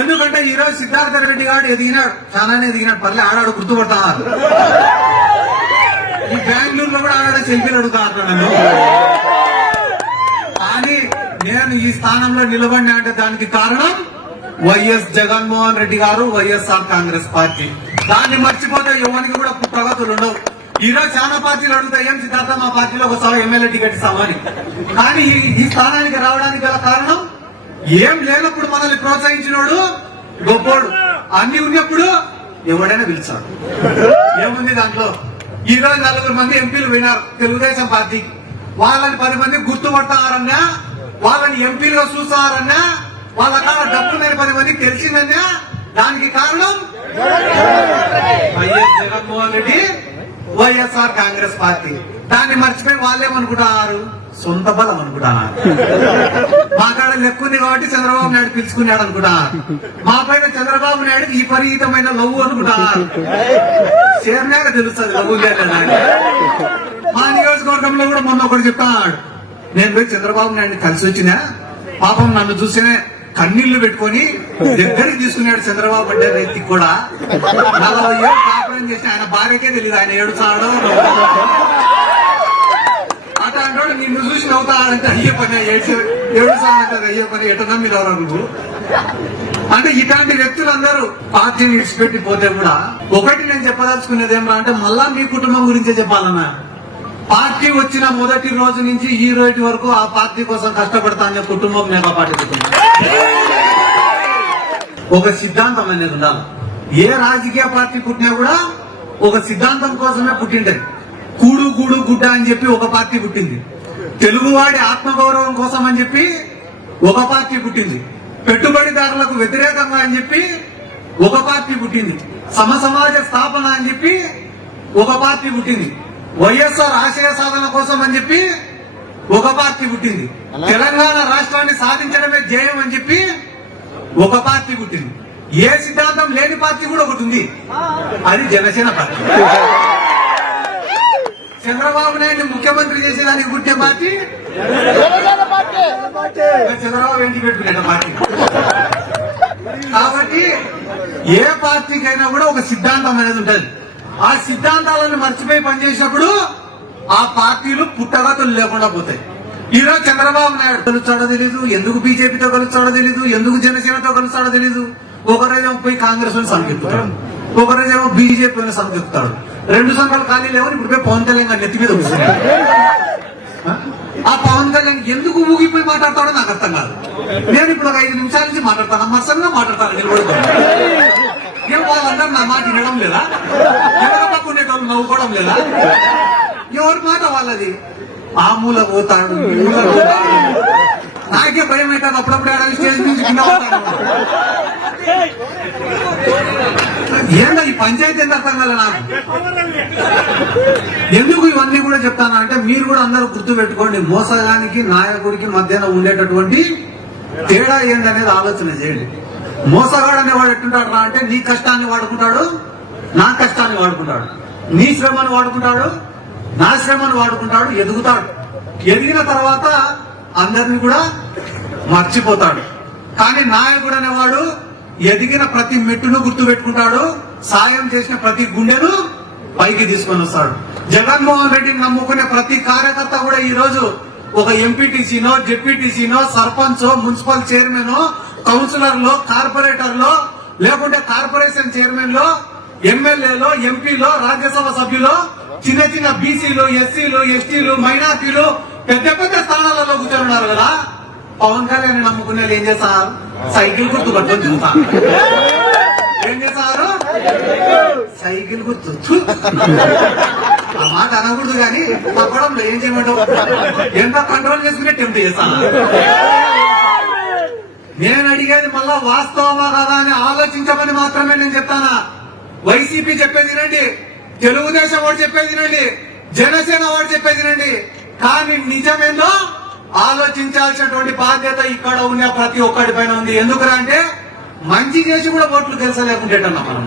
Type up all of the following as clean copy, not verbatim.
ఎందుకంటే ఈ రోజు సిద్ధార్థ రెడ్డి గారు ఎదిగినాడు, చాలానే ఎదిగినాడు, పర్లే ఆడాడు గుర్తుపడతారు. ఈ బెంగళూరులో కూడా ఆడాడే సెల్ఫీలు అడుగుతారు నన్ను. కానీ నేను ఈ స్థానంలో నిలబడినా అంటే దానికి కారణం వైఎస్ జగన్మోహన్ రెడ్డి గారు, వైఎస్ఆర్ కాంగ్రెస్ పార్టీ. దాన్ని మర్చిపోతే ఎవరికి కూడా ప్రగతులు ఉండవు. ఈ రోజు చాలా పార్టీలు అడుగుతాయి, ఏం సిద్ధార్థ మా పార్టీలో ఒక ఎమ్మెల్యే టికెట్ ఇస్తామని. కానీ ఈ స్థానానికి రావడానికి గల కారణం ఏం లేనప్పుడు మనల్ని ప్రోత్సహించినోడు గొప్పోడు, అన్ని ఉన్నప్పుడు ఎవడైనా పిలిచాడు. ఏముంది దాంట్లో? ఈ రోజు 4 మంది ఎంపీలు విన్నారు తెలుగుదేశం పార్టీకి. వాళ్ళని 10 మంది గుర్తుపడతారన్నా, వాళ్ళని ఎంపీలుగా చూస్తారన్నా, వాళ్ళ కాడ డబ్బు లేని 10 మందికి తెలిసిందన్నా దానికి కారణం వైఎస్ జగన్మోహన్ రెడ్డి, వైఎస్ఆర్ కాంగ్రెస్ పార్టీ. దాన్ని మర్చిపోయి వాళ్ళేమనుకుంటారు, సొంత బలం అనుకుంటున్నారు. మా కాడ లెక్కుంది కాబట్టి చంద్రబాబు నాయుడు పిలుచుకున్నాడు అనుకుంటున్నారు. మా పైన చంద్రబాబు నాయుడు ఈ విపరీతమైన లవ్వు అనుకుంటున్నారు. చేరినాక తెలుస్తుంది లవ్వు లేదని. మా నియోజకవర్గంలో కూడా మొన్న ఒకటి చెప్తాడు, నేను పోయి చంద్రబాబు నాయుడిని కలిసి వచ్చినా, పాపం నన్ను చూసినే కన్నీళ్లు పెట్టుకొని దగ్గరికి తీసుకున్నాడు చంద్రబాబు అంటే వ్యక్తికి కూడా. 40 ఏళ్ళు కాపురం చేసి ఆయన భార్యకే తెలియదు ఆయన ఏడుస్తాడో. అట్లాంటి నిన్ను చూసి నవ్వుతాడంటే అయ్యే పని, ఏడుస్తాడంటే అయ్యే పని, ఎట నమ్మిదవరా నువ్వు అంటే. ఇట్లాంటి వ్యక్తులందరూ పార్టీని విడిచిపెట్టి పోతే కూడా ఒకటి నేను చెప్పదలుచుకునేది ఏమన్నా అంటే, మళ్ళా మీ కుటుంబం గురించే చెప్పాలన్నా. పార్టీ వచ్చిన మొదటి రోజు నుంచి ఈ రోజు వరకు ఆ పార్టీ కోసం కష్టపడతానే కుటుంబం నేను పాటిస్తున్నాను. ఒక సిద్ధాంతం అనేది ఉండాలి. ఏ రాజకీయ పార్టీ పుట్టినా కూడా ఒక సిద్ధాంతం కోసమే పుట్టింటది. కూడు గూడు గుడ్డ అని చెప్పి ఒక పార్టీ పుట్టింది. తెలుగువాడి ఆత్మగౌరవం కోసం అని చెప్పి ఒక పార్టీ పుట్టింది. పెట్టుబడిదారులకు వ్యతిరేకంగా అని చెప్పి ఒక పార్టీ పుట్టింది. సమసమాజ స్థాపన అని చెప్పి ఒక పార్టీ పుట్టింది. వైఎస్ఆర్ ఆశయ సాధన కోసం అని చెప్పి ఒక పార్టీ పుట్టింది. తెలంగాణ రాష్ట్రాన్ని సాధించడమే ధ్యేయం అని చెప్పి ఒక పార్టీ పుట్టింది. ఏ సిద్ధాంతం లేని పార్టీ కూడా ఒకటి ఉంది, అది జనసేన పార్టీ. చంద్రబాబు నాయుడు ముఖ్యమంత్రి చేసేదానికి పుట్టే పార్టీ చంద్రబాబు ఏంటి పెట్టుకునే పార్టీ. కాబట్టి ఏ పార్టీకైనా కూడా ఒక సిద్ధాంతం అనేది ఉంటుంది. ఆ సిద్ధాంతాలను మర్చిపోయి పనిచేసినప్పుడు ఆ పార్టీలు పుట్టగతులు లేకుండా పోతాయి. ఈ రోజు చంద్రబాబు నాయుడు కలుస్తాడో తెలీదు, ఎందుకు బీజేపీతో కలుస్తాడో తెలీదు, ఎందుకు జనసేనతో కలుస్తాడో తెలీదు. ఒకరోజేమో పోయి కాంగ్రెస్ లో సంకెత్తుతాడు, ఒకరోజేమో బీజేపీని సంకెత్తుతాడు. 2 సంఘాలు ఖాళీ లేవని ఇప్పుడు పోయి పవన్ కళ్యాణ్ గారు నెత్తి మీద వస్తున్నాడు. ఆ పవన్ కళ్యాణ్ ఎందుకు ఊగిపోయి మాట్లాడతాడో నాకు అర్థం కాదు. నేను ఇప్పుడు ఒక 5 నిమిషాల నుంచి మాట్లాడతాను, అమ్మసంగా మాట్లాడతాను, నిలబడుతాను. ఏం వాళ్ళందరూ నా మాట వినడం లేదా? ఎవరి పక్కనే వాళ్ళు నవ్వుకోవడం లేదా? ఎవరి మాట వాళ్ళది. ఆ మూల పోతాడు, ఈ మూల పోతాడు. నాకే భయం అవుతుంది అప్పుడప్పుడు ఆడాలి స్టేజ్ నుంచి కింద పోతాడు. ఏంటో ఈ పంచాయతీ ఎంత అర్థం కదా నాకు. ఎందుకు ఇవన్నీ కూడా చెప్తాను అంటే, మీరు కూడా అందరూ గుర్తు పెట్టుకోండి, మోసగానికి నాయకుడికి మధ్యన ఉండేటటువంటి తేడా ఏంటనేది ఆలోచన చేయండి. మోసగాడు అనేవాడు ఎట్టుంటాడు రా అంటే, నీ కష్టాన్ని వాడుకుంటాడు, నా కష్టాన్ని వాడుకుంటాడు, నీ శ్రమను వాడుకుంటాడు, నా శ్రమను వాడుకుంటాడు, ఎదుగుతాడు. ఎదిగిన తర్వాత అందరినీ కూడా మర్చిపోతాడు. కానీ నాయకుడు అనేవాడు ఎదిగిన ప్రతి మెట్టును గుర్తు పెట్టుకుంటాడు, సాయం చేసిన ప్రతి గుండెను పైకి తీసుకొని వస్తాడు. జగన్మోహన్ రెడ్డిని నమ్ముకునే ప్రతి కార్యకర్త కూడా ఈ రోజు ఒక ఎంపీటీసీనో, జెడ్పీటీసీనో, సర్పంచో, మున్సిపల్ చైర్మన్, కౌన్సిలర్లో, కార్పొరేటర్లో, లేకుంటే కార్పొరేషన్ చైర్మన్ లో, ఎమ్మెల్యేలో, ఎంపీలో, రాజ్యసభ సభ్యులో, చిన్న చిన్న బీసీలు, ఎస్సీలు, ఎస్టీలు, మైనార్టీలు పెద్ద పెద్ద స్థానాలలో కూర్చొని కదా. పవన్ కళ్యాణ్ నమ్ముకునే ఏం చేస్తారు? సైకిల్ గుర్తు పట్టుకొని తిరుగుతారు. ఏం చేస్తారు? సైకిల్ గుర్తు. ఆ మాట అనకూడదు కానీ తప్పడంలో ఏం చేయమంటావు? ఎంత కంట్రోల్ చేసుకునే టెంప్ట్ చేస్తాను. నేను అడిగేది మళ్ళా వాస్తవమా కదా అని ఆలోచించమని మాత్రమే నేను చెప్తానా. వైసీపీ చెప్పేది రండి, తెలుగుదేశం వాడు చెప్పేది రండి, జనసేన వాడు చెప్పేది రండి. కానీ నిజమేందో ఆలోచించాల్సినటువంటి బాధ్యత ఇక్కడ ఉన్న ప్రతి ఒక్కడి పైన ఉంది. ఎందుకంటే మంచి చేసి కూడా ఓట్లు గెలిచలేకుంటేటన్నా మనం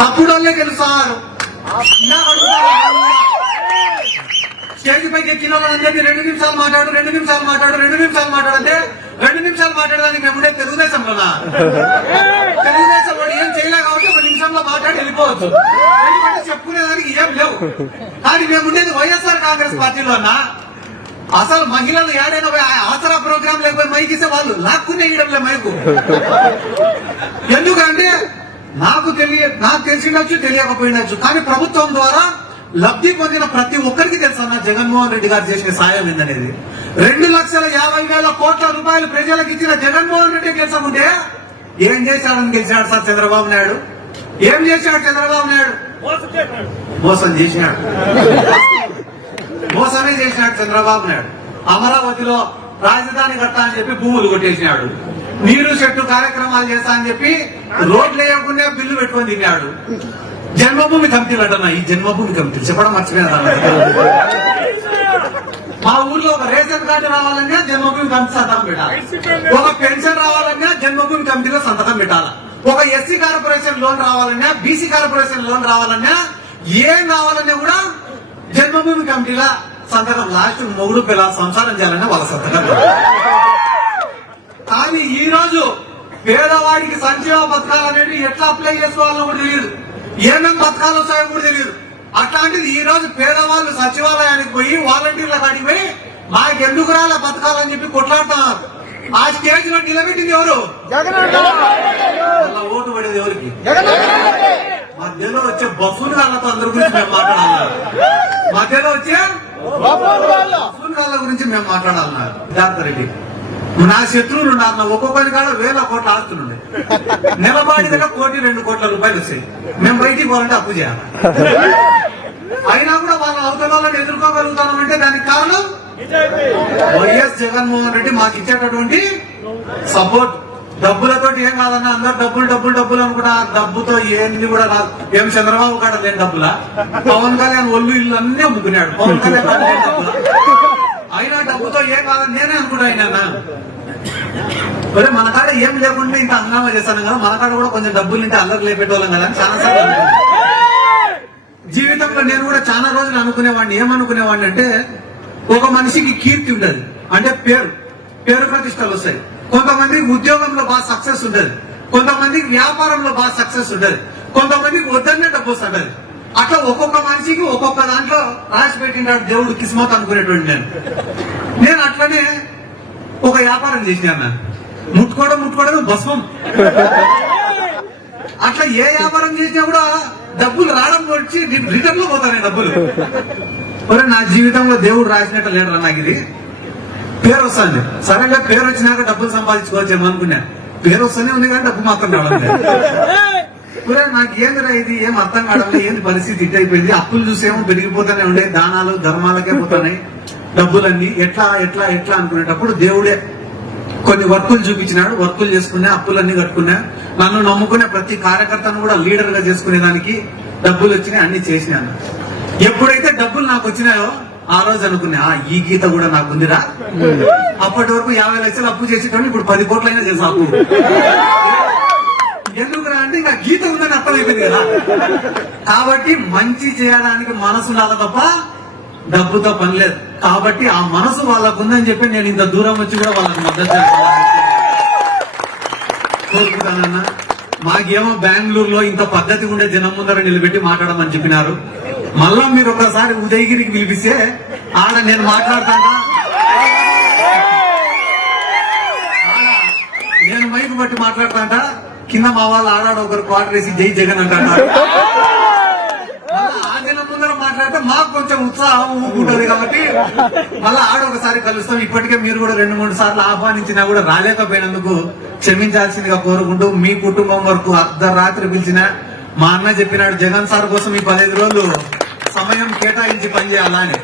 తప్పుడు వాళ్ళే గెలుస్తారు. స్టేజ్ పైకి ఎక్కిన వాళ్ళందరినీ 2 నిమిషాలు మాట్లాడు 2 నిమిషాలు మాట్లాడు 2 నిమిషాలు మాట్లాడంటే 2 నిమిషాలు మాట్లాడడానికి మేముండే తెలుగుదేశంలోనా? తెలుగుదేశం వాడు ఏం చేయలే కాబట్టి 1 నిమిషంలో మాట్లాడి వెళ్ళిపోవచ్చు. ఎందుకంటే చెప్పుకునేదానికి ఏం లేవు. కానీ మేముండేది వైఎస్ఆర్ కాంగ్రెస్ పార్టీలోనా? అసలు మహిళలు ఏడైనా ఆసరా ప్రోగ్రాం లేకపోయి మైక్ ఇస్తే వాళ్ళు లాక్కునే ఇవ్వడంలే మైకు. ఎందుకంటే నాకు తెలిసిండొచ్చు, తెలియకపోయినచ్చు. కానీ ప్రభుత్వం ద్వారా లబ్ధి పొందిన ప్రతి ఒక్కరికి తెలుసు అన్న జగన్మోహన్ రెడ్డి గారు చేసిన సాయం ఏందనేది. 2,50,000 కోట్ల రూపాయలు ప్రజలకు ఇచ్చిన జగన్మోహన్ రెడ్డి గెలిచకుంటే ఏం చేశాడని గెలిచాడు సార్ చంద్రబాబు నాయుడు? ఏం చేశాడు చంద్రబాబు నాయుడు? మోసం చేసినాడు. మోసమే చేసినాడు చంద్రబాబు నాయుడు. అమరావతిలో రాజధాని కడతా అని చెప్పి భూములు కొట్టేసినాడు. నీరు చెట్టు కార్యక్రమాలు చేస్తా అని చెప్పి రోడ్లు వేయకుండా బిల్లు పెట్టుకొని తిన్నాడు. జన్మభూమి కమిటీలు అంటున్నా. ఈ జన్మభూమి కమిటీలు చెప్పడం మర్చిపోయినా. మా ఊర్లో ఒక రేషన్ కార్డు రావాలన్నా జన్మభూమి కమిటీ సంతకం పెట్టాలి. ఒక పెన్షన్ రావాలన్నా జన్మభూమి కమిటీలో సంతకం పెట్టాలి. ఒక ఎస్సీ కార్పొరేషన్ లోన్ రావాలన్నా, బీసీ కార్పొరేషన్ లోన్ రావాలన్నా, ఏం కావాలన్నా కూడా జన్మభూమి కమిటీల సంతకం. లాస్ట్ మొగుడు పిల్లల సంసారం చేయాలన్నా వాళ్ళ సంతకం. కానీ ఈ రోజు పేదవాడికి సంక్షేమ పథకాలు అనేవి ఎట్లా అప్లై చేసుకోవాలో కూడా తెలియదు, ఏమేమి పథకాలు వస్తాయో కూడా తెలియదు. అట్లాంటిది ఈ రోజు పేదవాళ్ళు సచివాలయానికి పోయి వాలంటీర్ల కాడికి పోయి మాకెందుకు రాలే పథకాలు అని చెప్పి కొట్లాడుతున్నారు. ఆ స్టేజ్ లో నిలబెట్టింది ఎవరు? అలా ఓటు పడేది ఎవరికి? మధ్యలో వచ్చే బఫూన్ గాళ్ళతో అందరి గురించి మేము మాట్లాడాలన్నారు. మధ్యలో వచ్చే బఫూన్ గాళ్ళ గురించి మేము మాట్లాడాలన్నారు. జాగ్రత్త రెడ్డి, నా శత్రువులు ఉన్నారు. నా ఒక్కొక్కరి కాడ 1,000 కోట్ల ఆస్తులుండే. నెలబాడి దగ్గర 1-2 కోట్ల రూపాయలు వస్తాయి. మేము బయటికి పోవాలంటే అప్పు చేయాలి. అయినా కూడా వాళ్ళ అవతల వాళ్ళని ఎదుర్కోగలుగుతామంటే దానికి కారణం వైఎస్ జగన్మోహన్ రెడ్డి మాకు ఇచ్చేటటువంటి సపోర్ట్. డబ్బులతోటి ఏం కాదన్నా, అందరు డబ్బులు డబ్బులు డబ్బులు అనుకున్నా. డబ్బుతో ఏంది కూడా రాదు. ఏం చంద్రబాబు కాడ లేని డబ్బులా? పవన్ కళ్యాణ్ ఒళ్ళు ఇల్లు అన్నీ అమ్ముకున్నాడు. పవన్ కళ్యాణ్ డబ్బులా? అయినా డబ్బుతో ఏం కాదని నేనే అనుకుంటా. అయినా మన కాడ ఏం లేకుండా ఇంత హంగామా చేస్తాను కదా, మన కాడ కూడా కొంచెం డబ్బులు ఇంటే అల్లరి లేపెట్టేవాళ్ళం కదా అని చాలా సార్లు అనుకున్నాను. జీవితంలో నేను కూడా చాలా రోజులు అనుకునేవాడిని. ఏమనుకునేవాడిని అంటే, ఒక మనిషికి కీర్తి ఉండదు అంటే పేరు ప్రతిష్టలు వస్తాయి. కొంతమందికి ఉద్యోగంలో బాగా సక్సెస్ ఉండదు, కొంతమందికి వ్యాపారంలో బాగా సక్సెస్ ఉండదు, కొంతమందికి వద్దన్నే డబ్బు వస్తుంటది. అట్లా ఒక్కొక్క మనిషికి ఒక్కొక్క దాంట్లో రాసి పెట్టినాడు దేవుడు కిస్మత్ అనుకునేటువంటి నేను అట్లనే ఒక వ్యాపారం చేసినాను. ముట్టుకోవడం భస్మం. అట్లా ఏ వ్యాపారం చేసినా కూడా డబ్బులు రావడం వచ్చి రిటర్న్ లో పోతాయి డబ్బులు. నా జీవితంలో దేవుడు రాసినట్టు లేడు నాకు. ఇది పేరు వస్తుంది, సరేగా పేరు వచ్చినాక డబ్బులు సంపాదించుకోవచ్చు ఏమనుకున్నా. పేరు వస్తూనే ఉంది కానీ డబ్బు మాత్రం రావడం లేదు. నాకు ఏందిరా ఇది, ఏం అర్థం కావడం, ఏంది పరిస్థితి ఇట్ అయిపోయింది. అప్పులు చూసేమో పెరిగిపోతూనే ఉండే, దానాలు ధర్మాలకే పోతున్నాయి డబ్బులన్నీ. ఎట్లా ఎట్లా ఎట్లా అనుకునేటప్పుడు దేవుడే కొన్ని వర్కులు చూపించినాడు. వర్కులు చేసుకున్నా, అప్పులన్నీ కట్టుకున్నా. నన్ను నమ్ముకునే ప్రతి కార్యకర్తను కూడా లీడర్ గా చేసుకునేదానికి డబ్బులు వచ్చినాయి, అన్ని చేసినాను. ఎప్పుడైతే డబ్బులు నాకు వచ్చినాయో ఆ రోజు అనుకున్నా, ఈ గీత కూడా నాకుందిరా. అప్పటి వరకు 50 లక్షలు అప్పు చేసేటప్పుడు ఇప్పుడు 10 కోట్లైనా చేసా అప్పు. ఎందుకురా అంటే ఇంకా గీత ఉందని అర్థమైపోయింది కదా. కాబట్టి మంచి చేయడానికి మనసు ఉండాలి తప్ప డబ్బుతో పని లేదు. కాబట్టి ఆ మనసు వాళ్ళకు ఉందని చెప్పి నేను ఇంత దూరం వచ్చి కూడా వాళ్ళకి మద్దతు కోరుకుంటానన్నా. మాకేమో బెంగళూరులో ఇంత పద్ధతి ఉండే జనం ముందర నిలబెట్టి మాట్లాడమని చెప్పినారు. మళ్ళా మీరు ఒకసారి ఉదయగిరికి పిలిపిస్తే ఆడ నేను మాట్లాడతానా, నేను మైకు బట్టి మాట్లాడతాంట. కింద మా వాళ్ళు ఆడాడ ఒకరు క్వార్టర్ వేసి జై జగన్ అంటారు. ఆ జనం ముందర మాట్లాడితే మాకు కొంచెం ఉత్సాహం ఉంటుంది కాబట్టి మళ్ళా ఆడ ఒకసారి కలుస్తాం. ఇప్పటికే మీరు కూడా 2-3 సార్లు ఆహ్వానించినా కూడా రాలేకపోయినందుకు క్షమించాల్సిందిగా కోరుకుంటూ, మీ కుటుంబం వరకు అర్ధరాత్రి పిలిచిన మా అన్న చెప్పినాడు జగన్ సార్ కోసం ఈ 15 రోజులు సమయం కేటాయించి పనిచేయాలని.